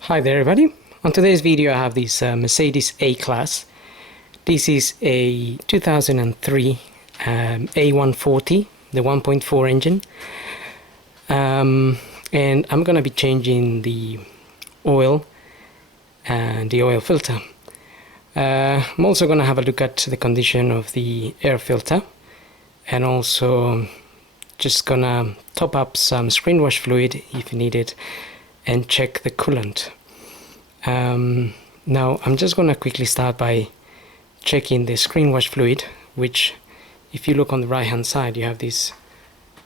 Hi there everybody. On today's video I have this Mercedes A-Class. This is a 2003 A140, the 1.4 engine. And I'm gonna be changing the oil and the oil filter. I'm also gonna have a look at the condition of the air filter, and also just gonna top up some screenwash fluid if needed and check the coolant. Now I'm just gonna quickly start by checking the screenwash fluid, which if you look on the right hand side you have this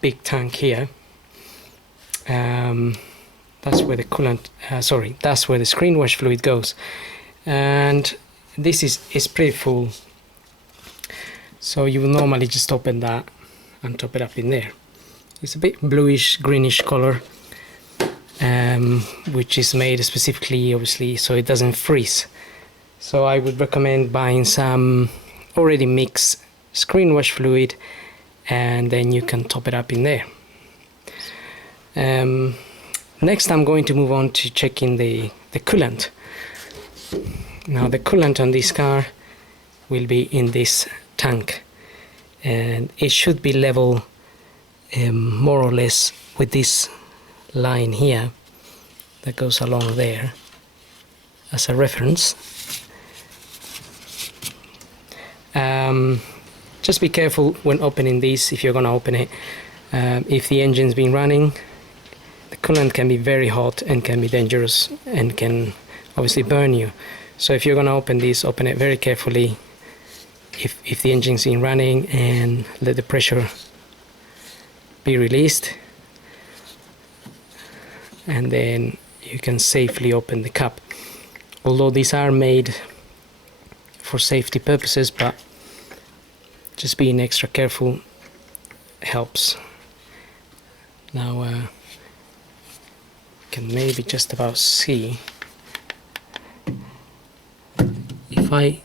big tank here. That's where the coolant, that's where the screenwash fluid goes, and this is pretty full, so you will normally just open that and top it up in there. It's a bit bluish greenish color, which is made specifically obviously so it doesn't freeze. So I would recommend buying some already mixed screenwash fluid, and then you can top it up in there. Next I'm going to move on to checking the coolant. Now the coolant on this car will be in this tank, and it should be level more or less with this line here that goes along there as a reference. Just be careful when opening this if you're gonna open it. If the engine's been running, the coolant can be very hot and can be dangerous and can obviously burn you. So if you're gonna open this, open it very carefully if the engine's been running, and let the pressure be released, and then you can safely open the cap. Although these are made for safety purposes, but just being extra careful helps. Now you can maybe just about see, if I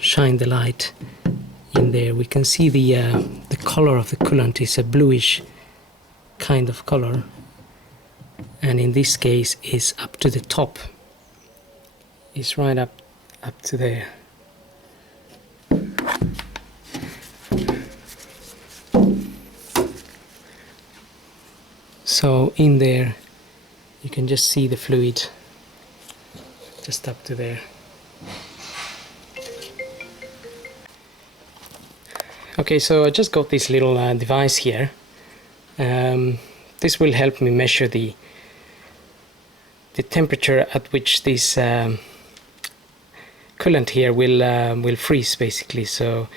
shine the light in there, we can see the color of the coolant is a bluish kind of color, and in this case is up to the top. It's right up to there. So in there you can just see the fluid just up to there. Okay, so I just got this little device here. This will help me measure the temperature at which this coolant here will freeze basically. So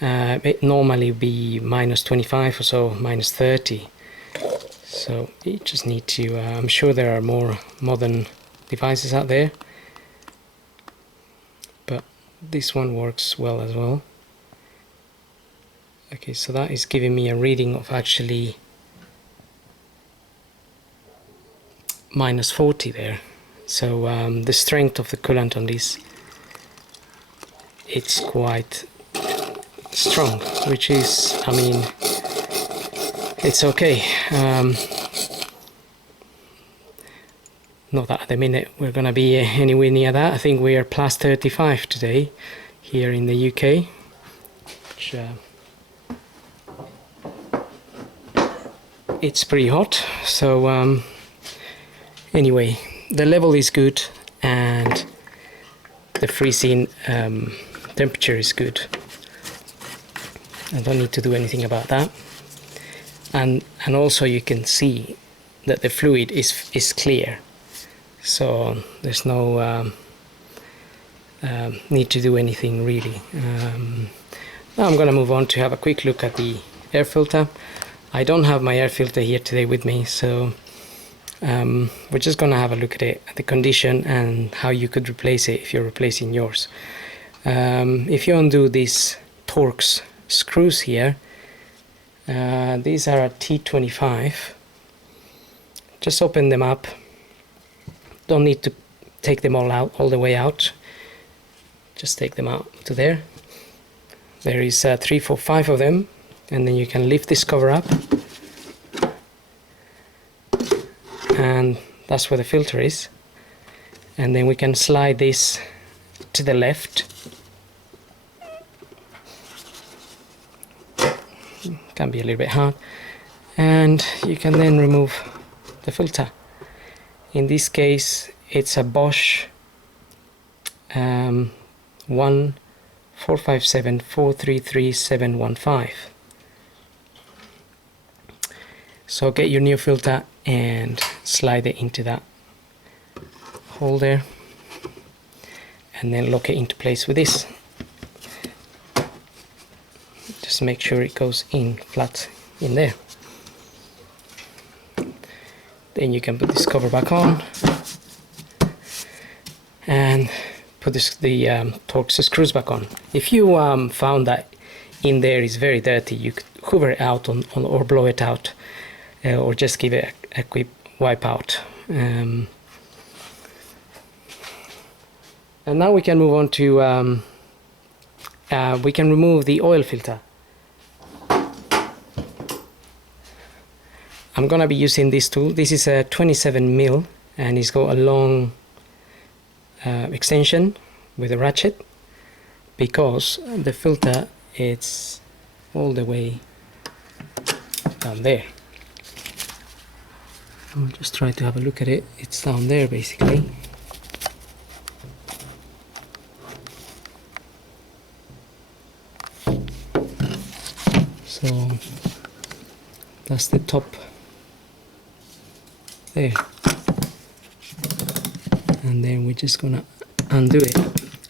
it normally be -25 or so, -30. So you just need to, I'm sure there are more modern devices out there, but this one works well as well. Okay, so that is giving me a reading of actually -40 there. So the strength of the coolant on this, it's quite strong, which is, I mean, it's okay. Not that at the minute we're gonna be anywhere near that. I think we are +35 today here in the UK, which it's pretty hot. So anyway, the level is good and the freezing temperature is good. I don't need to do anything about that. And also you can see that the fluid is clear, so there's no need to do anything really. Now I'm gonna move on to have a quick look at the air filter. I don't have my air filter here today with me, so we're just gonna have a look at it, at the condition and how you could replace it if you're replacing yours. If you undo these Torx screws here, these are a T25. Just open them up. Don't need to take them all the way out. Just take them out to there. There is 3, 4, 5 of them, and then you can lift this cover up and that's where the filter is, and then we can slide this to the left. Can be a little bit hard, and you can then remove the filter. In this case it's a Bosch 1457433 So get your new filter and slide it into that hole there, and then lock it into place with this. Just make sure it goes in flat in there. Then you can put this cover back on and put the Torx screws back on. If you found that in there is very dirty, you could hoover it out or blow it out, or just give it a quick wipe out. And now we can move on to we can remove the oil filter. I'm gonna be using this tool. This is a 27mm and it's got a long extension with a ratchet, because the filter it's all the way down there. I'll just try to have a look at it. It's down there basically. So that's the top there, and then we're just gonna undo it.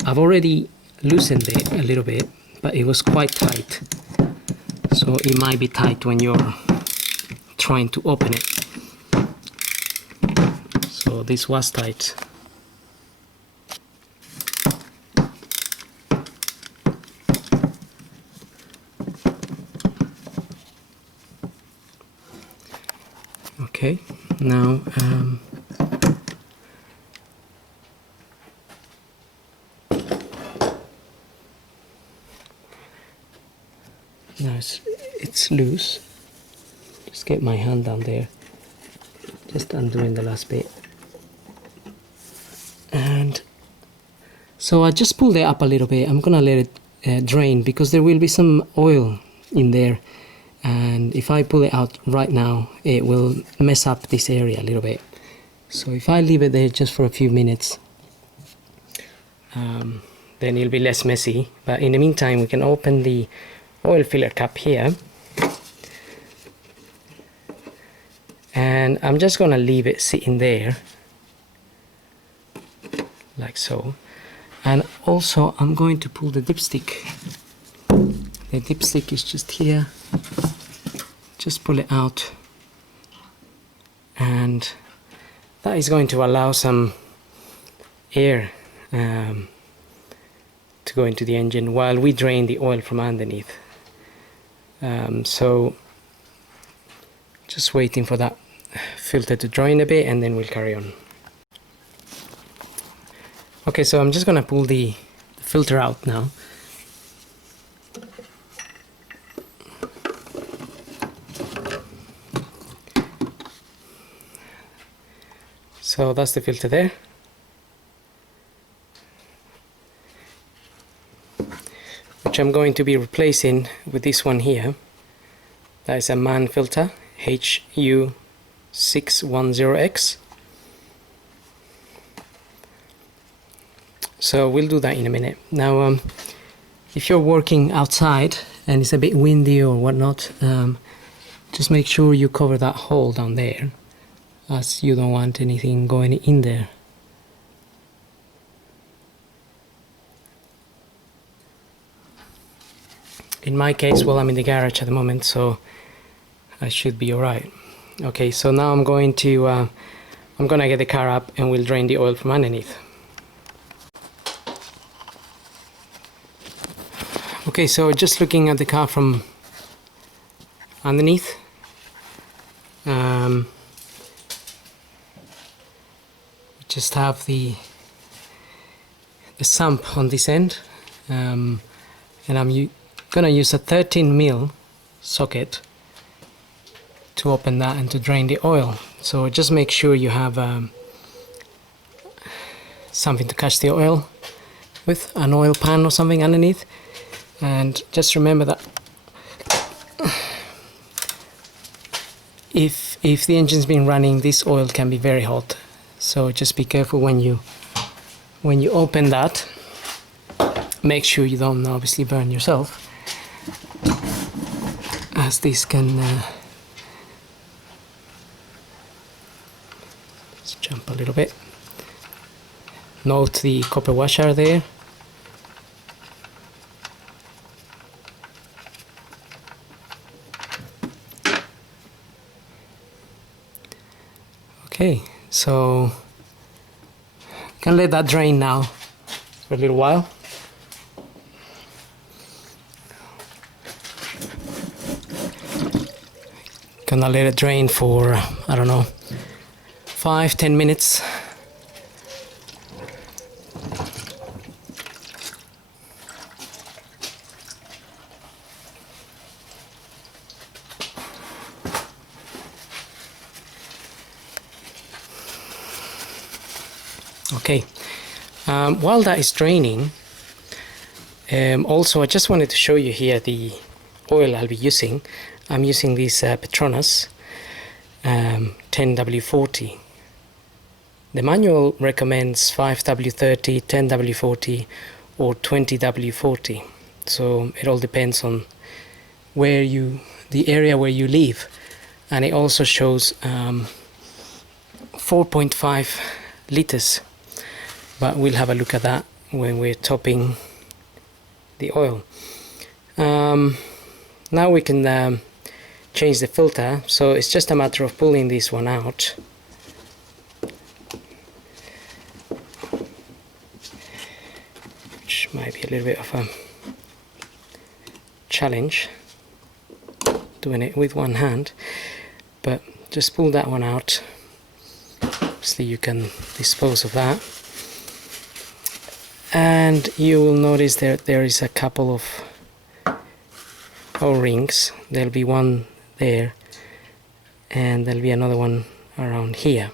I've already loosened it a little bit, but it was quite tight, so it might be tight when you're trying to open it. So this was tight. Okay, now it's loose. Just get my hand down there, just undoing the last bit, and so I just pulled it up a little bit. I'm gonna let it drain, because there will be some oil in there, and if I pull it out right now it will mess up this area a little bit. So if I leave it there just for a few minutes, then it'll be less messy. But in the meantime we can open the oil filler cap here, and I'm just gonna leave it sitting there like so. And also I'm going to pull the dipstick. The dipstick is just here. Just pull it out, and that is going to allow some air to go into the engine while we drain the oil from underneath. So just waiting for that filter to drain a bit, and then we'll carry on. Okay, so I'm just gonna pull the filter out now. So that's the filter there. Which I'm going to be replacing with this one here. That is a MAN filter, HU610X. So we'll do that in a minute. Now if you're working outside and it's a bit windy or whatnot, just make sure you cover that hole down there, as you don't want anything going in there. In my case, well, I'm in the garage at the moment, so I should be alright. Okay, so now I'm gonna get the car up and we'll drain the oil from underneath. Okay, so just looking at the car from underneath, just have the sump on this end, and I'm gonna use a 13mm socket to open that and to drain the oil. So just make sure you have something to catch the oil with, an oil pan or something underneath. And just remember that if the engine's been running, this oil can be very hot. So just be careful when you open that. Make sure you don't obviously burn yourself, as this can let's jump a little bit. Note the copper washer there. Okay, so you can let that drain now for a little while. Gonna let it drain for, I don't know, 5-10 minutes. Okay, while that is draining, also I just wanted to show you here the oil I'll be using. I'm using this Petronas 10W40. The manual recommends 5W30, 10W40 or 20W40. So it all depends on the area where you live. And it also shows 4.5 liters. But we'll have a look at that when we're topping the oil. Now we can change the filter, so it's just a matter of pulling this one out. Which might be a little bit of a challenge, doing it with one hand, but just pull that one out. Obviously you can dispose of that. And you will notice there is a couple of O-rings. There'll be one there and there'll be another one around here.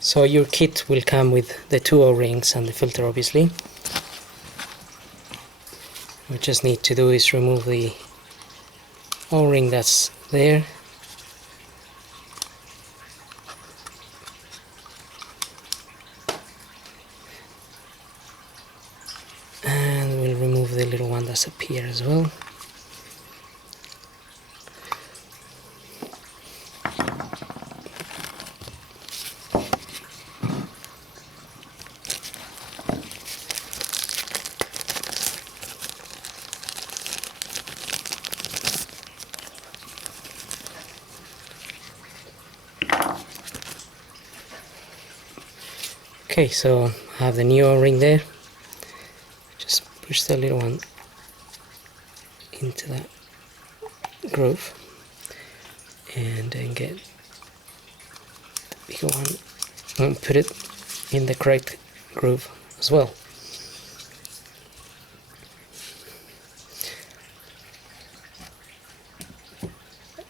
So your kit will come with the two O-rings and the filter, obviously. What we just need to do is remove the O-ring that's there. And we'll remove the little one that's up here as well. Okay, so I have the new O-ring there. Just push the little one into that groove and then get the bigger one and put it in the correct groove as well.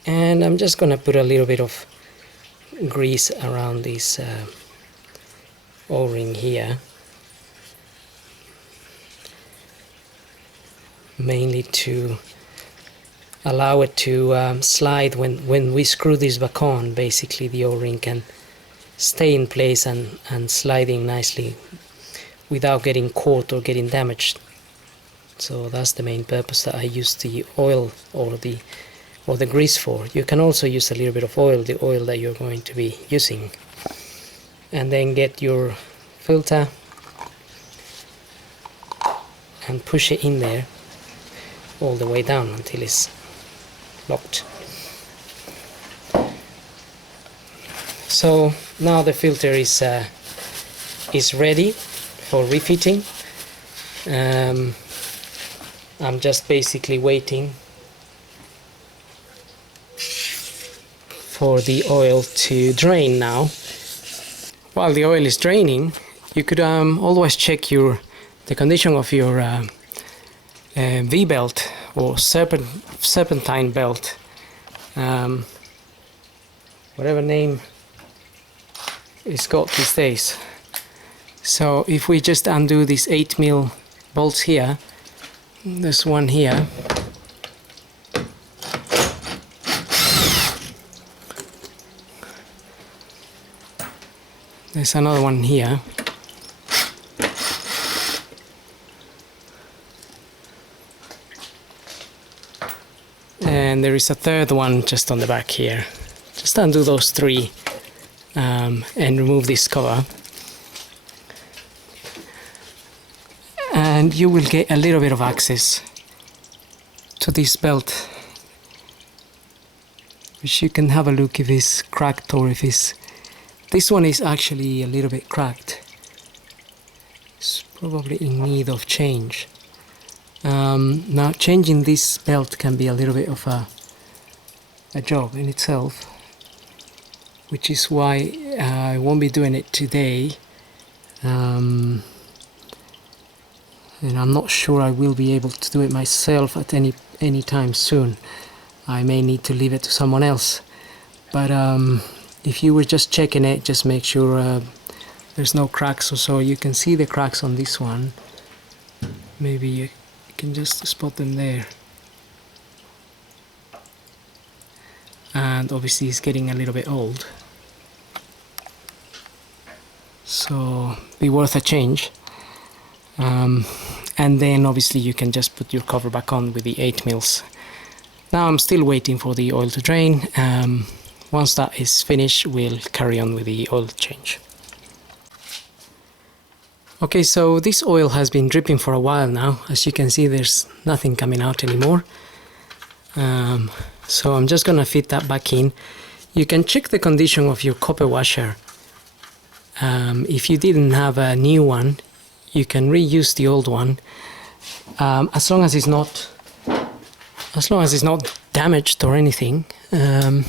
And I'm just gonna put a little bit of grease around this O-ring here, mainly to allow it to slide when we screw this back on. Basically the O-ring can stay in place and sliding nicely without getting caught or getting damaged. So that's the main purpose that I use the oil or the grease for. You can also use a little bit of oil, the oil that you're going to be using. And then get your filter and push it in there all the way down until it's locked. So now the filter is ready for refitting. I'm just basically waiting for the oil to drain now. While the oil is draining, You could always check the condition of your V-belt or serpentine belt, whatever name it's got these days. So if we just undo these 8mm bolts here, there's one here, there's another one here, and there is a third one just on the back here. Just undo those three and remove this cover, and you will get a little bit of access to this belt, which you can have a look if it's cracked or if it's... This one is actually a little bit cracked. It's probably in need of change. Now changing this belt can be a little bit of a job in itself, which is why I won't be doing it today, and I'm not sure I will be able to do it myself at any time soon. I may need to leave it to someone else, but if you were just checking it, just make sure there's no cracks or so. You can see the cracks on this one, maybe you can just spot them there, and obviously it's getting a little bit old, so be worth a change. And then obviously you can just put your cover back on with the 8mm. Now I'm still waiting for the oil to drain. Once that is finished, we'll carry on with the oil change. Okay, so this oil has been dripping for a while now. As you can see, there's nothing coming out anymore. So I'm just gonna fit that back in. You can check the condition of your copper washer. If you didn't have a new one, you can reuse the old one, as long as it's not damaged or anything. You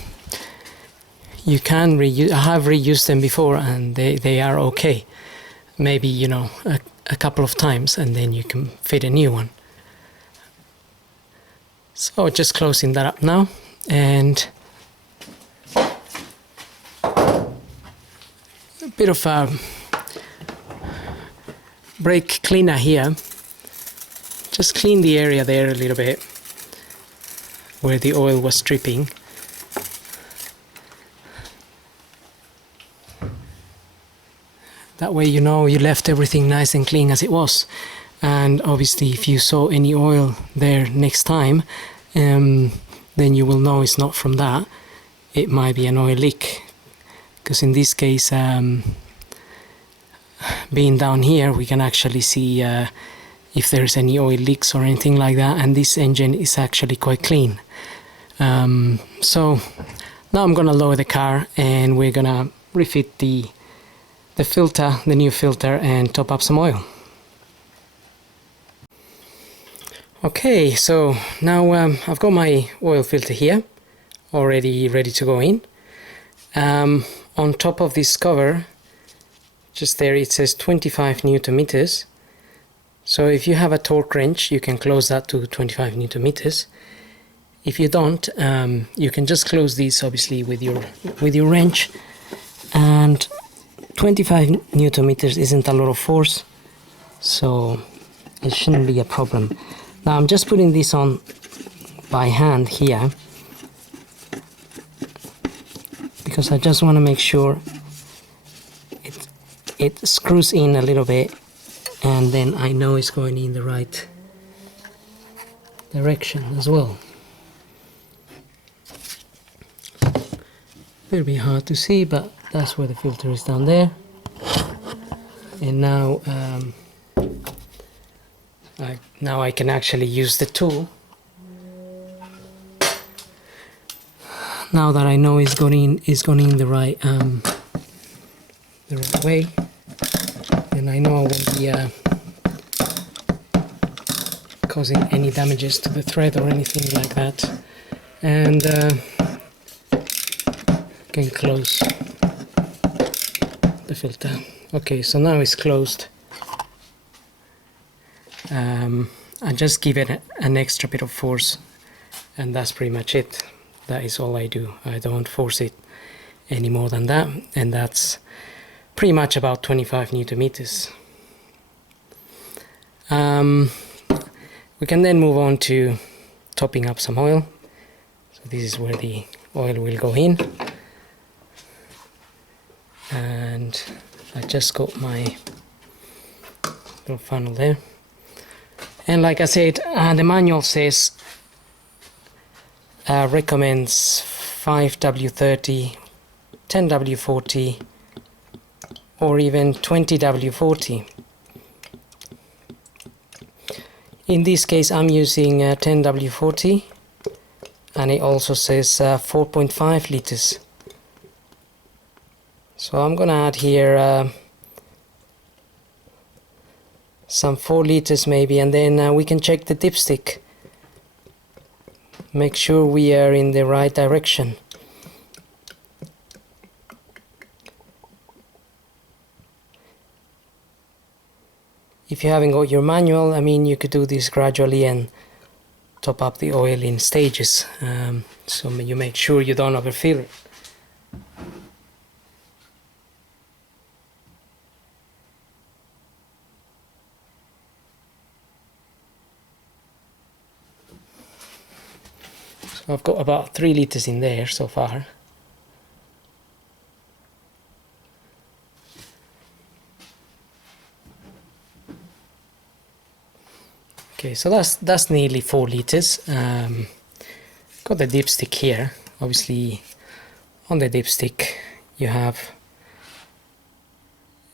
can reuse. I have reused them before, and they are okay. Maybe, you know, a couple of times, and then you can fit a new one. So just closing that up now, and a bit of a brake cleaner here. Just clean the area there a little bit where the oil was dripping. That way you know you left everything nice and clean as it was. And obviously if you saw any oil there next time, then you will know it's not from that. It might be an oil leak, because in this case, being down here, we can actually see if there's any oil leaks or anything like that, and this engine is actually quite clean. So now I'm gonna lower the car, and we're gonna refit the filter, the new filter, and top up some oil. Okay, so now I've got my oil filter here already ready to go in. On top of this cover, just there, it says 25 Newton meters. So if you have a torque wrench, you can close that to 25 Newton meters. If you don't, you can just close these obviously with your wrench, and 25 Newton meters isn't a lot of force, so it shouldn't be a problem. Now I'm just putting this on by hand here, because I just want to make sure it screws in a little bit, and then I know it's going in the right direction as well. A little bit hard to see, but that's where the filter is, down there. And now I can actually use the tool. Now that I know it's going in the right way, and I know I won't be causing any damages to the thread or anything like that. And can close the filter Okay, so now it's closed. I just give it an extra bit of force, and that's pretty much it. That is all I do. I don't force it any more than that, and that's pretty much about 25 Newton meters. We can then move on to topping up some oil. So this is where the oil will go in, and I just got my little funnel there. And like I said, the manual says recommends 5W30, 10W40, or even 20W40. In this case I'm using 10W40, and it also says 4.5 liters. So I'm gonna add here some 4 liters maybe, and then we can check the dipstick. Make sure we are in the right direction. If you haven't got your manual, I mean, you could do this gradually and top up the oil in stages, so you make sure you don't overfill it. So I've got about 3 liters in there so far. Okay, so that's nearly 4 liters. Got the dipstick here. Obviously on the dipstick you have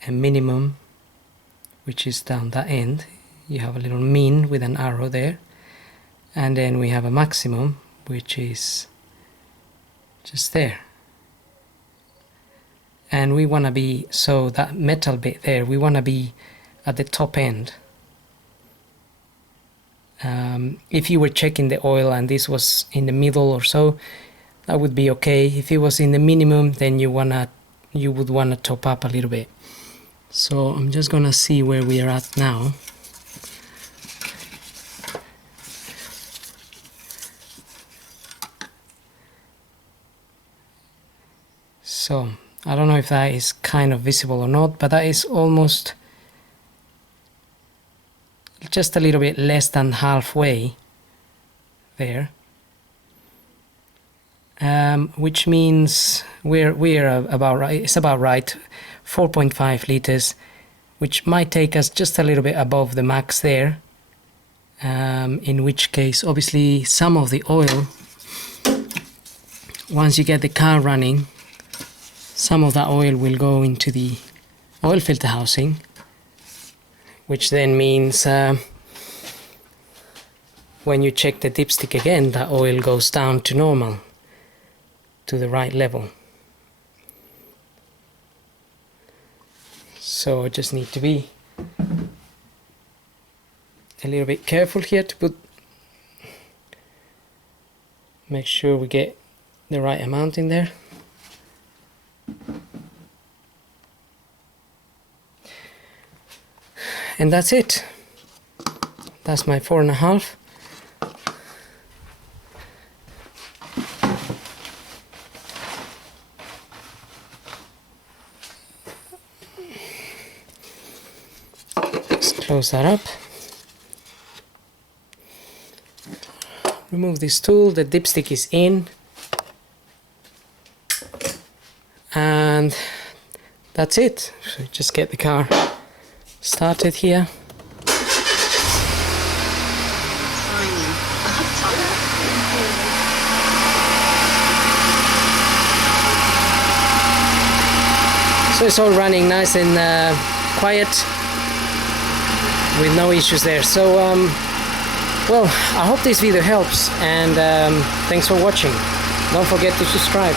a minimum, which is down that end. You have a little min with an arrow there, and then we have a maximum, which is just there. And we want to be, so that metal bit there, we want to be at the top end. If you were checking the oil and this was in the middle or so, that would be okay. If it was in the minimum, then you would wanna top up a little bit. So I'm just gonna see where we are at now. So I don't know if that is kind of visible or not, but that is almost just a little bit less than halfway there, which means we're about right. It's about right, 4.5 liters, which might take us just a little bit above the max there, in which case obviously some of the oil, once you get the car running, some of that oil will go into the oil filter housing, which then means when you check the dipstick again, that oil goes down to normal, to the right level. So I just need to be a little bit careful here to make sure we get the right amount in there. And that's it. That's my 4.5. Let's close that up. Remove this tool. The dipstick is in. And that's it. So just get the car started here. So it's all running nice and quiet with no issues there. So well, I hope this video helps, and thanks for watching. Don't forget to subscribe.